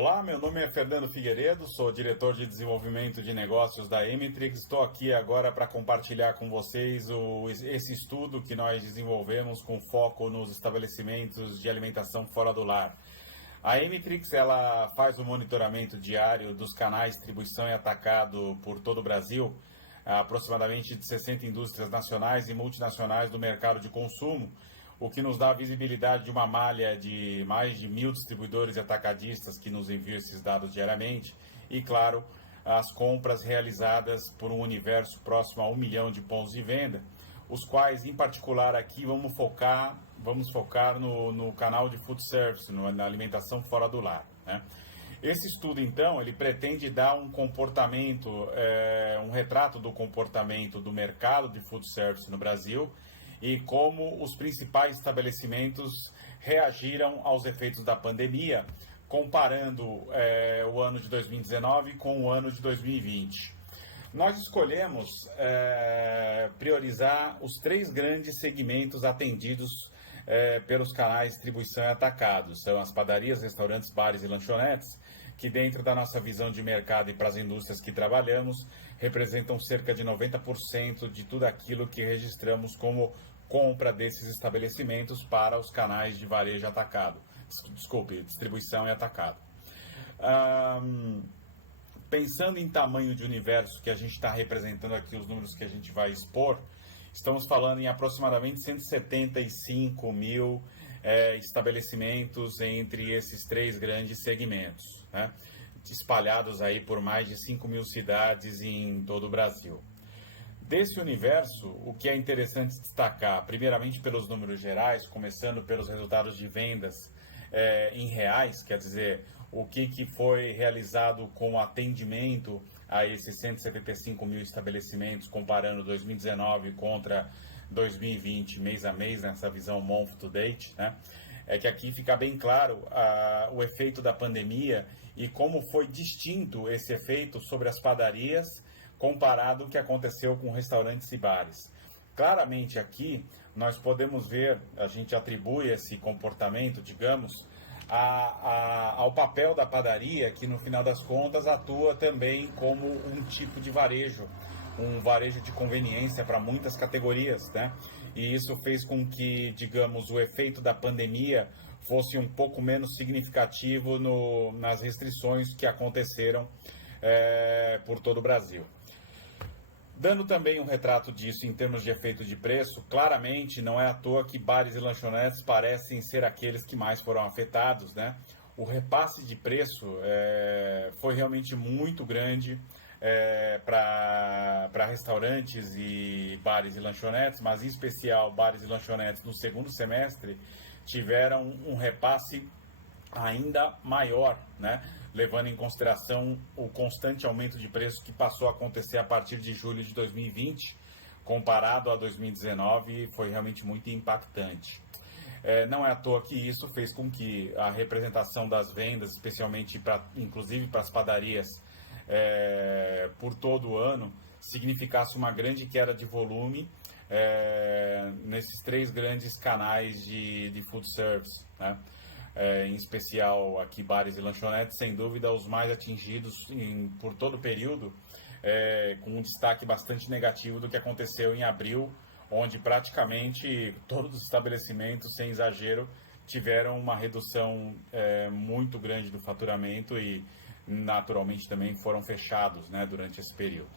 Olá, meu nome é Fernando Figueiredo, sou diretor de desenvolvimento de negócios da Emitrix. Estou aqui agora para compartilhar com vocês esse estudo que nós desenvolvemos com foco nos estabelecimentos de alimentação fora do lar. A Emitrix ela faz o monitoramento diário dos canais de distribuição e atacado por todo o Brasil, aproximadamente de 60 indústrias nacionais e multinacionais do mercado de consumo, o que nos dá a visibilidade de uma malha de mais de 1.000 distribuidores e atacadistas que nos enviam esses dados diariamente e, claro, as compras realizadas por um universo próximo a 1 milhão de pontos de venda, os quais, em particular, aqui vamos focar no canal de food service, na alimentação fora do lar, né? Esse estudo, então, ele pretende dar um comportamento, um retrato do comportamento do mercado de food service no Brasil e como os principais estabelecimentos reagiram aos efeitos da pandemia, comparando o ano de 2019 com o ano de 2020. Nós escolhemos priorizar os 3 grandes segmentos atendidos pelos canais de distribuição e atacado. São as padarias, restaurantes, bares e lanchonetes, que dentro da nossa visão de mercado e para as indústrias que trabalhamos, representam cerca de 90% de tudo aquilo que registramos como compra desses estabelecimentos para os canais de varejo atacado. Distribuição e atacado. Pensando em tamanho de universo que a gente está representando aqui, os números que a gente vai expor, estamos falando em aproximadamente 175 mil estabelecimentos entre esses 3 grandes segmentos, né? Espalhados aí por mais de 5 mil cidades em todo o Brasil. Desse universo, o que é interessante destacar, primeiramente pelos números gerais, começando pelos resultados de vendas em reais, quer dizer, o que foi realizado com atendimento a esses 175 mil estabelecimentos, comparando 2019 contra 2020, mês a mês, nessa visão month to date, né? É que aqui fica bem claro o efeito da pandemia e como foi distinto esse efeito sobre as padarias comparado ao que aconteceu com restaurantes e bares. Claramente aqui nós podemos ver, a gente atribui esse comportamento, digamos, ao papel da padaria, que no final das contas atua também como um tipo de varejo, um varejo de conveniência para muitas categorias, né? E isso fez com que, digamos, o efeito da pandemia fosse um pouco menos significativo nas restrições que aconteceram por todo o Brasil. Dando também um retrato disso em termos de efeito de preço, claramente não é à toa que bares e lanchonetes parecem ser aqueles que mais foram afetados, né? O repasse de preço foi realmente muito grande para restaurantes e bares e lanchonetes, mas em especial bares e lanchonetes no segundo semestre tiveram um repasse ainda maior, né? Levando em consideração o constante aumento de preço que passou a acontecer a partir de julho de 2020, comparado a 2019, foi realmente muito impactante. Não é à toa que isso fez com que a representação das vendas, especialmente inclusive para as padarias, por todo o ano, significasse uma grande queda de volume nesses 3 grandes canais de food service, né? Em especial aqui bares e lanchonetes, sem dúvida os mais atingidos por todo o período, com um destaque bastante negativo do que aconteceu em abril, onde praticamente todos os estabelecimentos, sem exagero, tiveram uma redução muito grande do faturamento e naturalmente também foram fechados, né, durante esse período.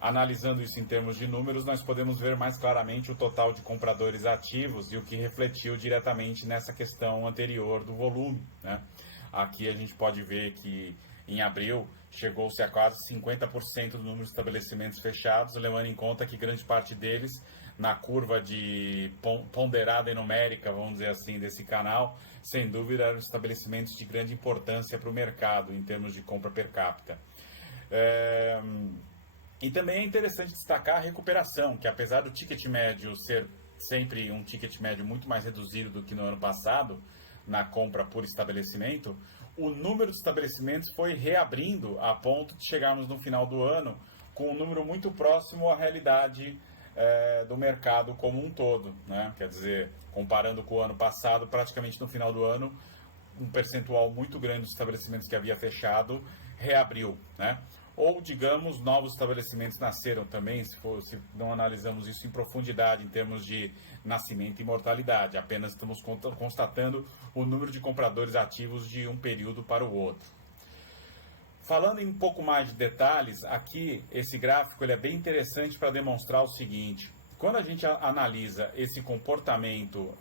Analisando isso em termos de números, nós podemos ver mais claramente o total de compradores ativos e o que refletiu diretamente nessa questão anterior do volume, né? Aqui a gente pode ver que em abril chegou-se a quase 50% do número de estabelecimentos fechados, levando em conta que grande parte deles, na curva de ponderada e numérica, vamos dizer assim, desse canal, sem dúvida eram estabelecimentos de grande importância para o mercado em termos de compra per capita. E também é interessante destacar a recuperação, que apesar do ticket médio ser sempre um ticket médio muito mais reduzido do que no ano passado, na compra por estabelecimento, o número de estabelecimentos foi reabrindo a ponto de chegarmos no final do ano com um número muito próximo à realidade do mercado como um todo, né? Quer dizer, comparando com o ano passado, praticamente no final do ano, um percentual muito grande dos estabelecimentos que havia fechado reabriu, né? Ou, digamos, novos estabelecimentos nasceram também, se não analisamos isso em profundidade em termos de nascimento e mortalidade, apenas estamos constatando o número de compradores ativos de um período para o outro. Falando em um pouco mais de detalhes, aqui esse gráfico ele é bem interessante para demonstrar o seguinte: quando a gente analisa esse comportamento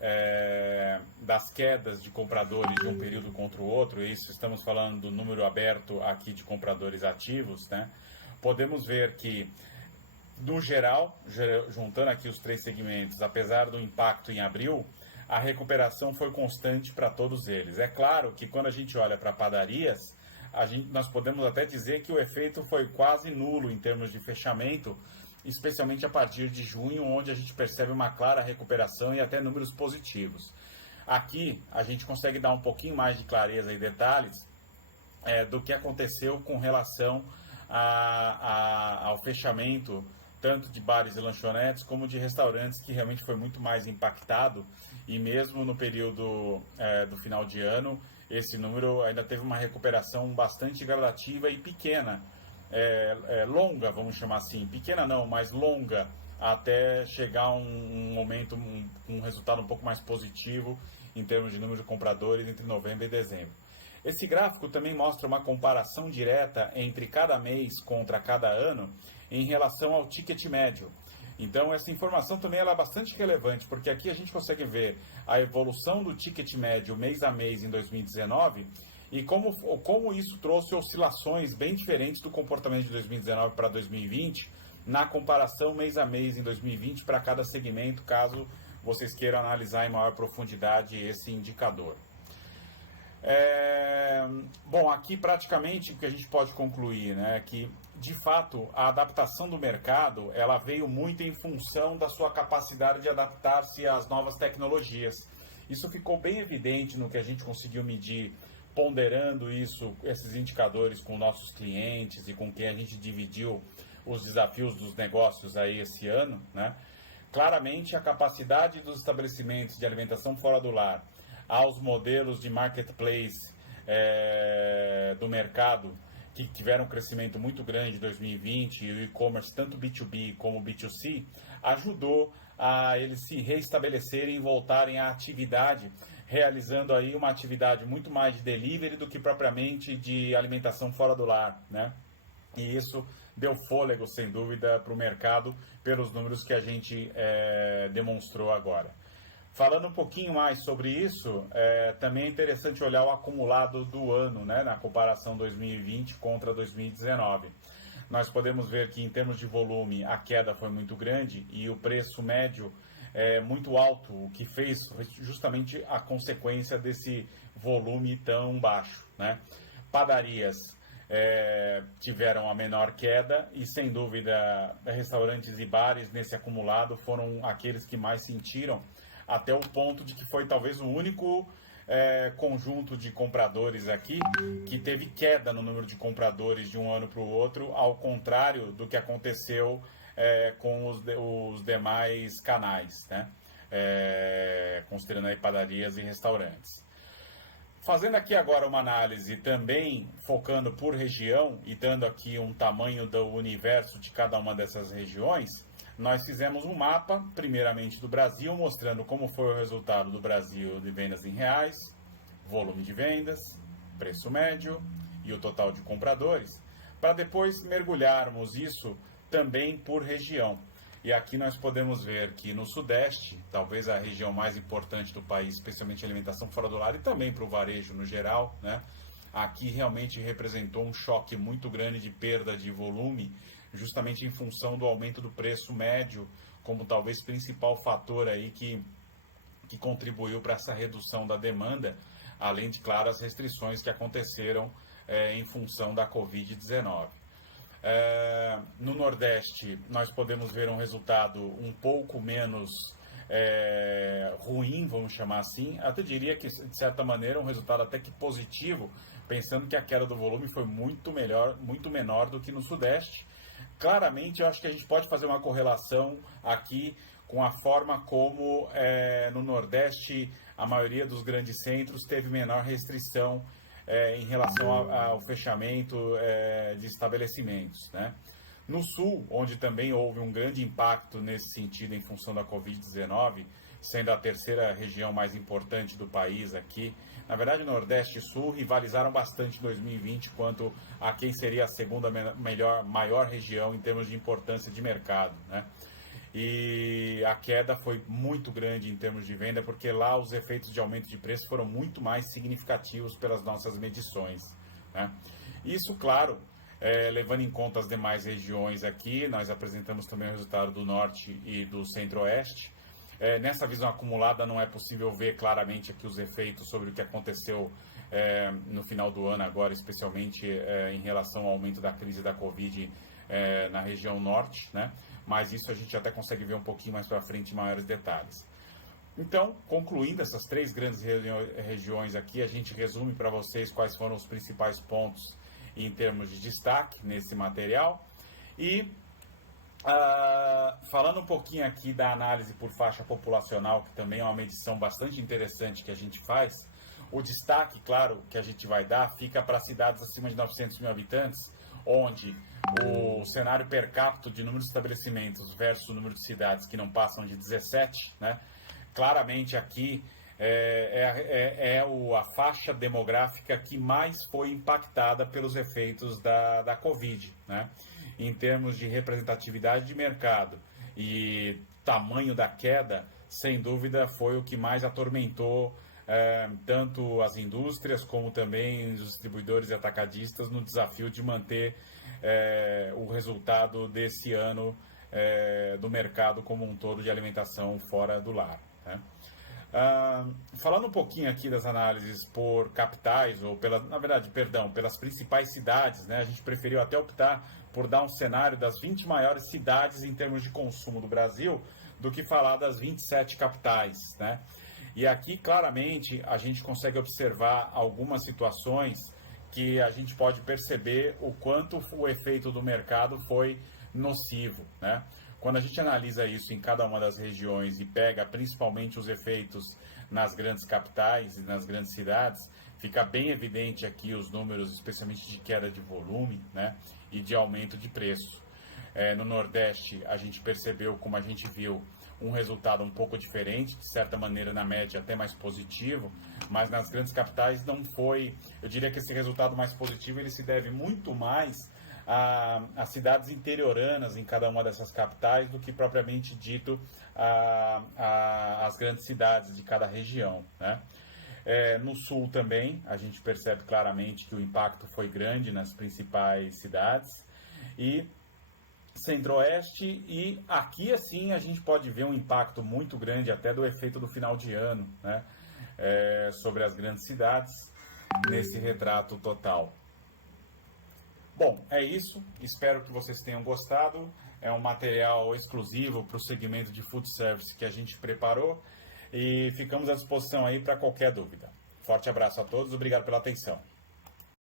das quedas de compradores de um período contra o outro, isso estamos falando do número aberto aqui de compradores ativos, né? Podemos ver que, no geral, juntando aqui os três segmentos, apesar do impacto em abril, a recuperação foi constante para todos eles. É claro que quando a gente olha para padarias, nós podemos até dizer que o efeito foi quase nulo em termos de fechamento, especialmente a partir de junho, onde a gente percebe uma clara recuperação e até números positivos. Aqui a gente consegue dar um pouquinho mais de clareza e detalhes do que aconteceu com relação ao fechamento tanto de bares e lanchonetes como de restaurantes, que realmente foi muito mais impactado, e mesmo no período do final de ano, esse número ainda teve uma recuperação bastante gradativa e pequena, longa, vamos chamar assim, pequena não, mas longa, até chegar a um momento, um resultado um pouco mais positivo em termos de número de compradores entre novembro e dezembro. Esse gráfico também mostra uma comparação direta entre cada mês contra cada ano em relação ao ticket médio. Então essa informação também ela é bastante relevante, porque aqui a gente consegue ver a evolução do ticket médio mês a mês em 2019 e como isso trouxe oscilações bem diferentes do comportamento de 2019 para 2020, na comparação mês a mês em 2020 para cada segmento, caso vocês queiram analisar em maior profundidade esse indicador. Bom, aqui praticamente o que a gente pode concluir, né, é que, de fato, a adaptação do mercado ela veio muito em função da sua capacidade de adaptar-se às novas tecnologias. Isso ficou bem evidente no que a gente conseguiu medir, ponderando esses indicadores com nossos clientes e com quem a gente dividiu os desafios dos negócios aí esse ano, né? Claramente, a capacidade dos estabelecimentos de alimentação fora do lar aos modelos de marketplace do mercado, que tiveram um crescimento muito grande em 2020, e o e-commerce, tanto B2B como B2C, ajudou a eles se reestabelecerem e voltarem à atividade, realizando aí uma atividade muito mais de delivery do que propriamente de alimentação fora do lar, né? E isso deu fôlego, sem dúvida, para o mercado, pelos números que a gente demonstrou agora. Falando um pouquinho mais sobre isso, também é interessante olhar o acumulado do ano, né, na comparação 2020 contra 2019. Nós podemos ver que, em termos de volume, a queda foi muito grande e o preço médio muito alto, o que fez justamente a consequência desse volume tão baixo, né? Padarias tiveram a menor queda e, sem dúvida, restaurantes e bares nesse acumulado foram aqueles que mais sentiram, até o ponto de que foi talvez o único conjunto de compradores aqui que teve queda no número de compradores de um ano para o outro, ao contrário do que aconteceu com os demais canais, né? Considerando aí padarias e restaurantes. Fazendo aqui agora uma análise também focando por região e dando aqui um tamanho do universo de cada uma dessas regiões, nós fizemos um mapa, primeiramente do Brasil, mostrando como foi o resultado do Brasil de vendas em reais, volume de vendas, preço médio e o total de compradores, para depois mergulharmos isso também por região. E aqui nós podemos ver que no Sudeste, talvez a região mais importante do país, especialmente a alimentação fora do lar e também para o varejo no geral, né? Aqui realmente representou um choque muito grande de perda de volume, justamente em função do aumento do preço médio, como talvez principal fator aí que contribuiu para essa redução da demanda, além de, claro, as restrições que aconteceram em função da Covid-19. No Nordeste, nós podemos ver um resultado um pouco menos ruim, vamos chamar assim. Até diria que, de certa maneira, um resultado até que positivo, pensando que a queda do volume foi muito menor do que no Sudeste. Claramente, eu acho que a gente pode fazer uma correlação aqui com a forma como no Nordeste a maioria dos grandes centros teve menor restrição em relação ao fechamento de estabelecimentos, né? No Sul, onde também houve um grande impacto nesse sentido em função da Covid-19, sendo a terceira região mais importante do país aqui, na verdade, o Nordeste e Sul rivalizaram bastante em 2020 quanto a quem seria a segunda maior região em termos de importância de mercado, né? E a queda foi muito grande em termos de venda, porque lá os efeitos de aumento de preço foram muito mais significativos pelas nossas medições, né? Isso, claro, levando em conta as demais regiões aqui, nós apresentamos também o resultado do Norte e do Centro-Oeste. Nessa visão acumulada não é possível ver claramente aqui os efeitos sobre o que aconteceu no final do ano agora, especialmente em relação ao aumento da crise da Covid na região Norte, né? Mas isso a gente até consegue ver um pouquinho mais para frente em maiores detalhes. Então, concluindo essas três grandes regiões aqui, a gente resume para vocês quais foram os principais pontos em termos de destaque nesse material. E falando um pouquinho aqui da análise por faixa populacional, que também é uma medição bastante interessante que a gente faz, o destaque, claro, que a gente vai dar fica para cidades acima de 900 mil habitantes, onde o cenário per capita de número de estabelecimentos versus o número de cidades que não passam de 17, né? Claramente aqui a faixa demográfica que mais foi impactada pelos efeitos da Covid, né? Em termos de representatividade de mercado e tamanho da queda, sem dúvida foi o que mais atormentou tanto as indústrias como também os distribuidores e atacadistas no desafio de manter o resultado desse ano do mercado como um todo de alimentação fora do lar, né? Falando um pouquinho aqui das análises por capitais, ou pelas principais cidades, né? A gente preferiu até optar por dar um cenário das 20 maiores cidades em termos de consumo do Brasil, do que falar das 27 capitais, né? E aqui, claramente, a gente consegue observar algumas situações que a gente pode perceber o quanto o efeito do mercado foi nocivo, né? Quando a gente analisa isso em cada uma das regiões e pega principalmente os efeitos nas grandes capitais e nas grandes cidades, fica bem evidente aqui os números, especialmente de queda de volume, né, e de aumento de preço. No Nordeste, a gente percebeu, como a gente viu, um resultado um pouco diferente, de certa maneira, na média, até mais positivo, mas nas grandes capitais não foi. Eu diria que esse resultado mais positivo ele se deve muito mais às cidades interioranas em cada uma dessas capitais do que propriamente dito às grandes cidades de cada região, né? No Sul também, a gente percebe claramente que o impacto foi grande nas principais cidades, e Centro-Oeste, e aqui assim a gente pode ver um impacto muito grande até do efeito do final de ano, né? Sobre as grandes cidades nesse retrato total. Bom, é isso. Espero que vocês tenham gostado. É um material exclusivo para o segmento de food service que a gente preparou e ficamos à disposição aí para qualquer dúvida. Forte abraço a todos, obrigado pela atenção.